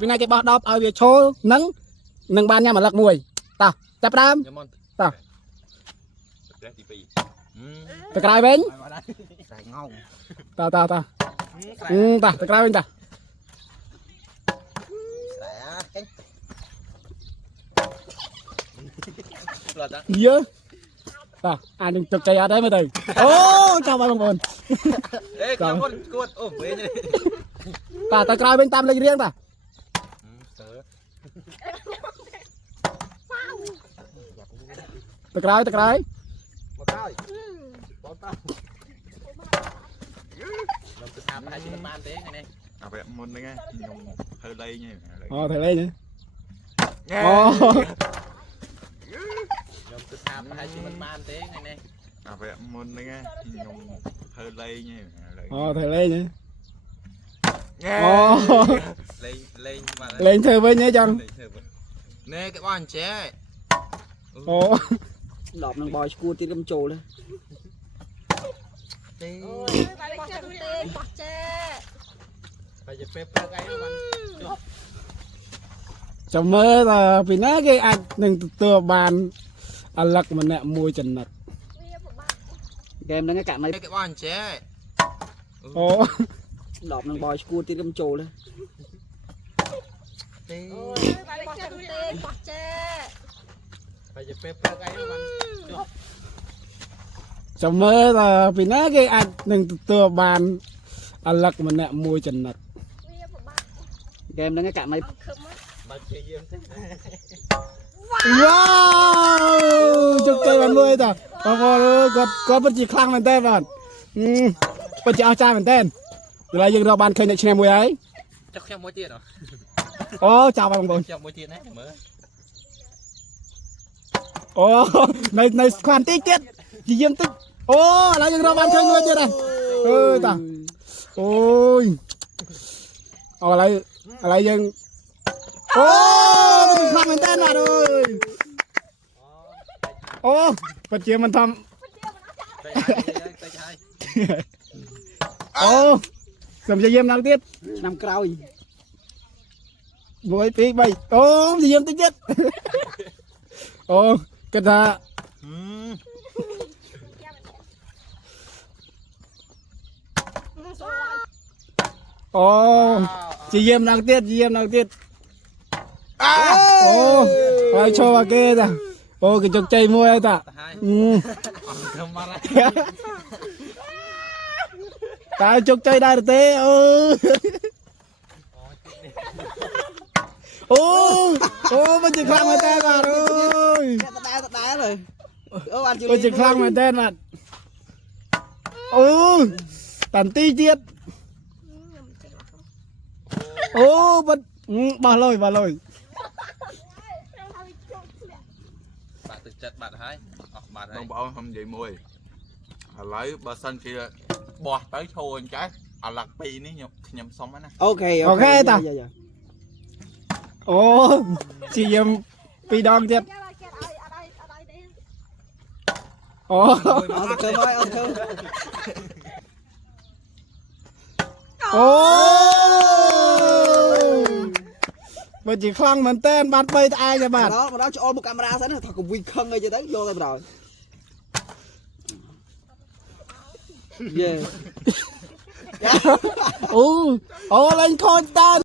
ពីណាគេបោះដបឲ្យវាឈរនឹងបានញ៉ាំអាឡឹកមួយតោះចាប់ដើមតោះទៅក្រោយវិញតោះតោះតោះតោះទៅក្រោយវិញតោះយើតោះអាចនឹងទុកใจអត់ដែរមើលទៅអូចាំបងប្អូនចាំមុនគួតអូវិញតោះទៅក្រោយវិញតាមលេខរៀងតោះទៅក្រោយមកក្រោយបងតោះខ្ញុំទៅតាមតែជិះបានទេថ្ងៃនេះអាវមុនហ្នឹងខ្ញុំធ្វើលេងអូធ្វើលេងអូខ្ញុំទៅតាមតែជិះបានទេថ្ងៃនេះអាវមុនហ្នឹងខ្ញុំធ្វើលេងអូធ្វើលេងអូលេងធ្វើវិញហ៎ចឹងណែcái bọn trẻអូដបនឹងបោឈួតទៀតខ្ញុំចូលទេអូយបាយបោះចាទេបោះចាបាយទៅពេលព្រឹកអីបានចាំមើលថាពីណាគេអាចនឹងទទួលបានអាឡឹកម្នាក់មួយចំណិតហ្គេមហ្នឹងកាក់មិនគេបោះចេអូដបនឹងបោឈួតទៀតខ្ញុំចូលទេអូយបាយបោះចាទេបោះចាបាយទៅពេលព្រឹកអីបានចាំមើលថាពីណាគេអាចនឹងទទួលបានអាឡឹកម្នាក់មួយចំណិតហ្គេមហ្នឹងកាក់មិនមកជាយាមទេវ៉ាវជុកទៅបានមួយតើបងប្អូនគាត់ពិតជាខ្លាំងមែនតើបាទពិតជាអស្ចារ្យមែនតើឥឡូវយើងរកបានឃើញអ្នកឈ្នះមួយហើយចុះខ្ញុំមួយទៀតអូចាប់បងប្អូនចាប់មួយទៀតណាមើលអូនៅស្ខានតិចទៀតជាយាមតិចអូឥឡូវយើងរកបានឃើញមួយទៀតហើយអើយតាអូយឥឡូវយើងអូមិនខ្លាំងមែនតើបាទអើយអូពិតជាមិនធម្មអូសូមជាយាមឡើងទៀតឆ្នាំក្រោយ1 2 3អូជាយាមតិចទៀតអូគិតថាអូជាយាមឡើងទៀតអូហើយឈរគេតាអូគេជោគជ័យមួយហើយតាតើជោគជ័យដែរទេអូមិនជាខ្លាំងមែនតើបាទអើយតែហើយអូបានជួយជាខ្លាំងមែនតើបាទអូតាន់ទីទៀតអូបោះលុយបាក់ទឹកចិត្តបាត់ហើយអស់បាត់ហើយបងប្អូនខ្ញុំនិយាយមួយឥឡូវបើសិនជាបោះទៅឈរអញ្ចឹងអាឡឹកពីរនេះខ្ញុំសុំណាអូខេតាអូជាយាម2ដងទៀតអូអត់ធ្វើហើយអត់ធ្វើអូបើជាខ្លាំងមែនតើបាត់3ត្អែកហើយបាទម្ដងច្អល់មុខកាមេរ៉ាសិនថាកវីខឹងអីទៅយកទៅម្ដងយេអូលេងខូចតើ